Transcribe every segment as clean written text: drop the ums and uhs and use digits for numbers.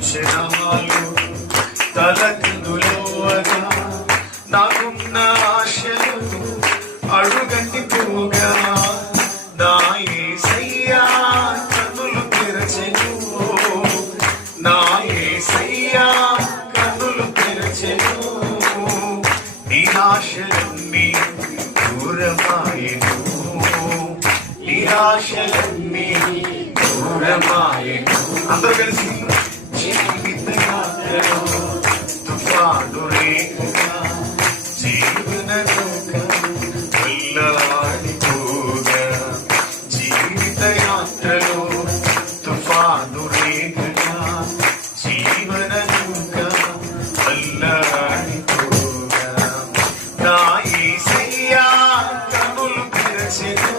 క్షణాలు తలకిందులోగా నాకున్న ఆశలు అడుగంటి పోగా నా యేసయ్యా కన్నులు తెరచెను, నా యేసయ్యా కన్నులు తెరచెను. నిరాశలన్నీ దూరమాయెను, నిరాశలన్నీ దూరమాయెను. అందరూ కలిసి జీవిత యాత్రలో తుఫాను రేఖగా జీవన వెళ్ళాడిపోగా, జీవిత యాత్రలో తుఫాను రేఖగా జీవన వెళ్ళాడిపోగా నా యేసయ్యా కన్నులు తెరచెను,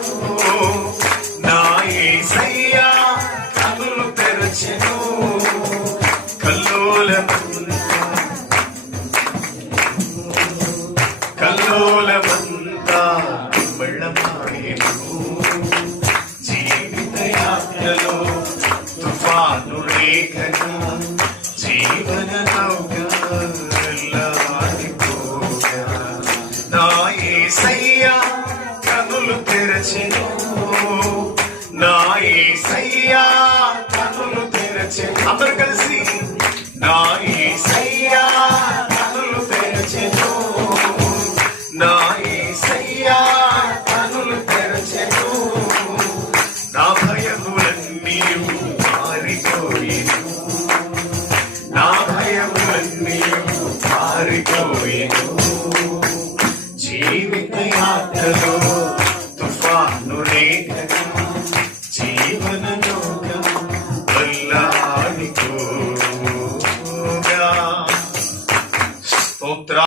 నా యేసయ్యా కన్నులు తెరచెను. కల్లోలమంతా వెళ్ళమాయెను, జీవిత యాత్రలో తుఫాను రేఖగా జీవన నౌక వెళ్ళాడిపోగా నా యేసయ్యా కన్నులు తెరచెను, నా యేసయ్యా కన్నులు తెరచెను. అందరూ కలిసి నా యేసయ్యా కన్నులు తెరచెను, నా యేసయ్యా కన్నులు తెరచెను. నా భయములన్నీ మారిపోయెను, నా భయములన్నీ మారిపోయెను. జీవిత యాత్రలో తుఫాను రేఖగా జీవన లోకం వెళ్ళాడిపోగా. స్తోత్ర